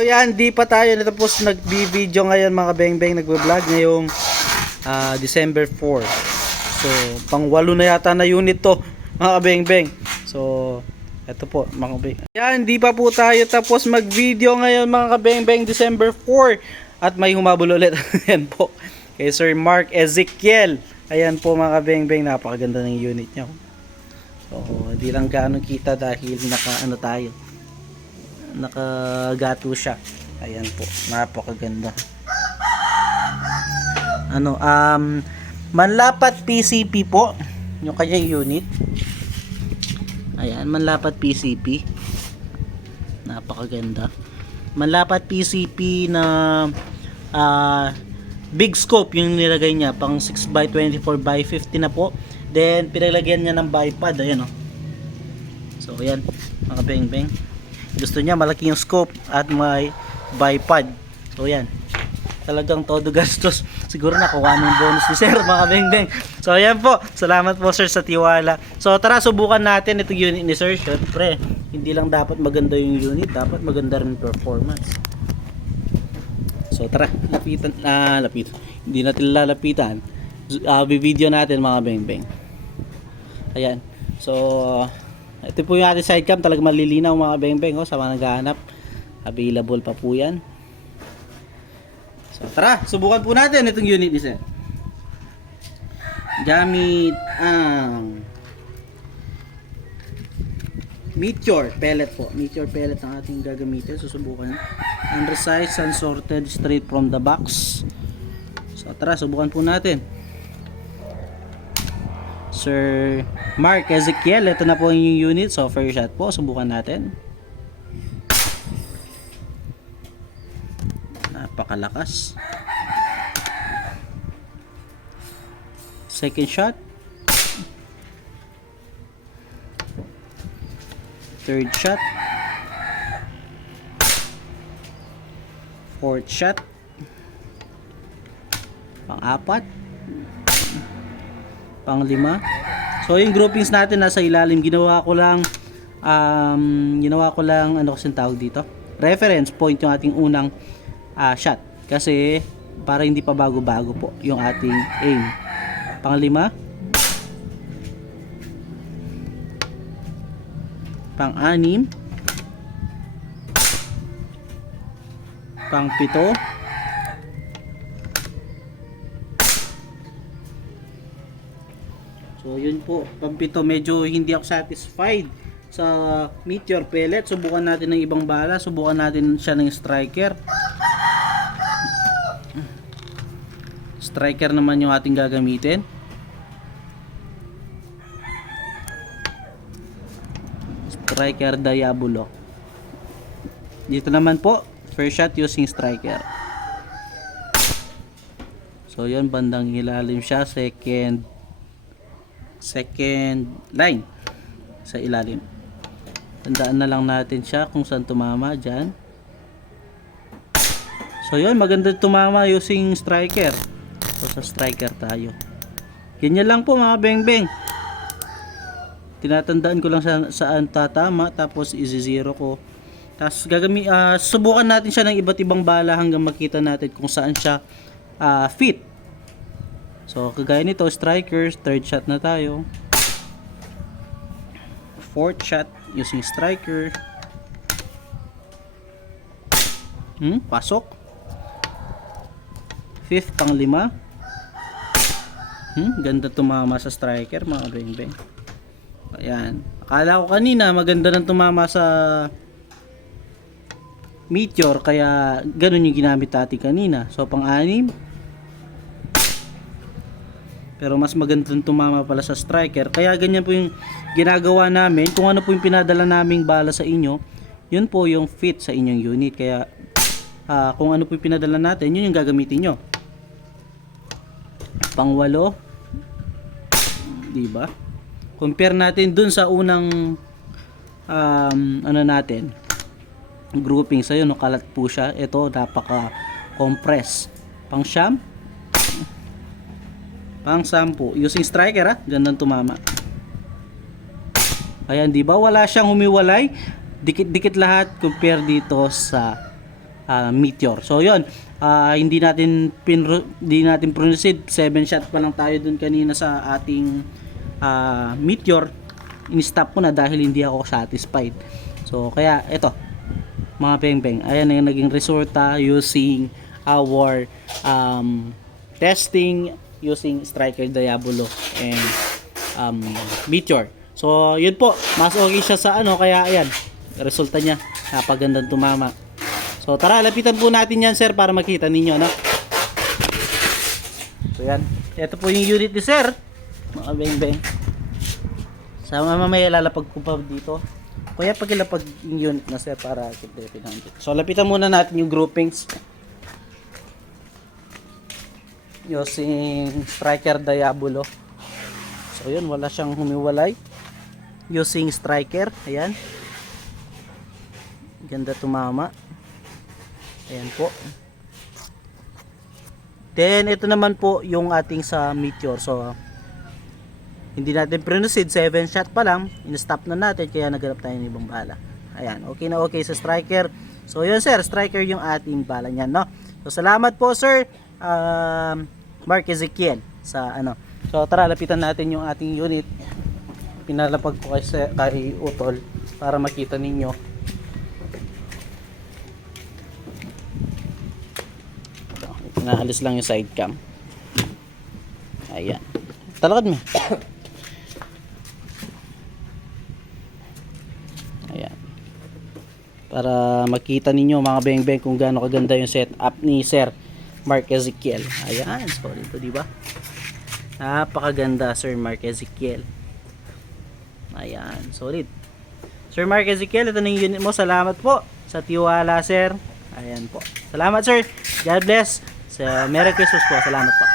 So yan, di pa tayo natapos nag-video ngayon mga beng-beng, nagwe-vlog ngayong December 4. So pang-8 na yata na unit to mga beng-beng. So eto po mga beng. Yan, di pa po tayo tapos mag-video ngayon mga beng-beng, December 4. At may humabol ulit. Ayan po kay Sir Mark Ezekiel. Ayan po mga beng-beng, napakaganda ng unit niya. So hindi lang gaano kita dahil nakagato siya. Ayan po, napakaganda. Manlapat PCP po yung kanyang unit. Ayan, manlapat PCP, napakaganda. Manlapat PCP na big scope yung nilagay niya, pang 6x24x50 na po. Then pinalagyan niya ng bipod. Ayan o. So ayan mga beng-beng, gusto niya malaki yung scope at may bipod. So yan, talagang todo gastos. Siguro nakuha ng bonus ni sir mga beng-beng. So ayan po, salamat po sir sa tiwala. So tara, subukan natin itong unit ni sir. Syempre hindi lang dapat maganda yung unit, dapat maganda rin performance. So tara, lapitan. Hindi natin lalapitan. Video natin mga beng-beng. Ayan. So ito po yung ating sidecam, talaga malilinaw mga beng-beng, sa mga naghahanap. Available pa po yan. So tara, subukan po natin itong unit ni sir. Gamit ang Meteor pellet po. Meteor pellet ang ating gagamitin. Susubukan. Undersized, unsorted, straight from the box. So tara, subukan po natin. Sir Mark Ezekiel, ito na po yung unit. So first shot po, subukan natin. Napakalakas. Second shot. Third shot. Fourth shot. Pang-apat. Pang-lima. So yung groupings natin nasa ilalim, ginawa ko lang ano kasing tawag dito, reference point yung ating unang shot, kasi para hindi pa bago-bago po yung ating aim. Pang-lima. Pang-anim. Pang-pito. So yun po, pang-pito, medyo hindi ako satisfied sa Meteor pellet. Subukan natin ng ibang bala, subukan natin siya ng striker. Striker naman yung ating gagamitin. Striker Diabolo. Dito naman po, first shot using striker. So yun, bandang ilalim siya, second line sa ilalim. Tandaan na lang natin siya kung saan tumama, dyan. So yun, maganda tumama using striker. So sa striker tayo. Ganyan lang po mga beng-beng. Tinatandaan ko lang saan tatama, tapos i-zero ko. Tapos subukan natin siya ng iba't ibang bala hanggang makita natin kung saan siya fit. So kagaya nito, striker, third shot na tayo. Fourth shot using striker. Pasok. Fifth, pang-lima. Ganda tumama sa striker mga beng-beng. Ayan. Akala ko kanina maganda nang tumama sa Meteor, kaya ganun yung ginamit natin kanina. So pang-anim. Pero mas magandang tumama pala sa striker. Kaya ganyan po yung ginagawa namin. Kung ano po yung pinadala naming bala sa inyo, yun po yung fit sa inyong unit. Kaya kung ano po yung pinadala natin, yun yung gagamitin nyo. Pang-8. Diba? Compare natin dun sa unang natin, grouping. Sa yun, kalat po siya. Ito, napaka-compress. Pang-siyam. Pang-10 using striker, gandang tumama. Ayan, di ba? Wala siyang humiwalay. Dikit-dikit lahat compare dito sa Meteor. So yun, hindi natin proceed, 7 shot pa lang tayo dun kanina sa ating Meteor. In-stop ko na dahil hindi ako satisfied. So kaya ito mga beng-beng, ayan ang naging resulta using our testing using Striker Diabolo and Meteor. So yun po, mas okay siya sa kaya ayan, resulta niya napagandang tumama. So tara, lapitan po natin yan sir para makita ninyo, no? So yan, ito po yung unit ni sir mga beng-beng. Sa mamaya lalapag ko pa dito. Kaya pagilapag yung unit na sir para kita pinanggit. So lapitan muna natin yung groupings using Striker Diabolo. So yun, wala siyang humiwalay using Striker. Ayan, ganda tumama. Ayan po. Then ito naman po yung ating sa Meteor. So hindi natin proceed, 7 shot pa lang, in-stop na natin kaya naghanap tayo ng ibang bala. Ayan, okay na okay sa Striker. So yun sir, Striker yung ating bala niyan, no? So salamat po sir Mark Ezekiel sa So tara, lapitan natin yung ating unit. Pinalapag ko kay Utol para makita ninyo. Naalis lang yung side cam. Ayan, talakad mo. Ayan, para makita ninyo mga beng-beng kung gaano kaganda yung setup ni Sir Mark Ezekiel. Ayan, so dito diba, napakaganda Sir Mark Ezekiel. Ayan, solid Sir Mark Ezekiel, ito na yung unit mo. Salamat po sa tiwala sir. Ayan po, salamat sir, God bless, sa Merry Christmas po, salamat po.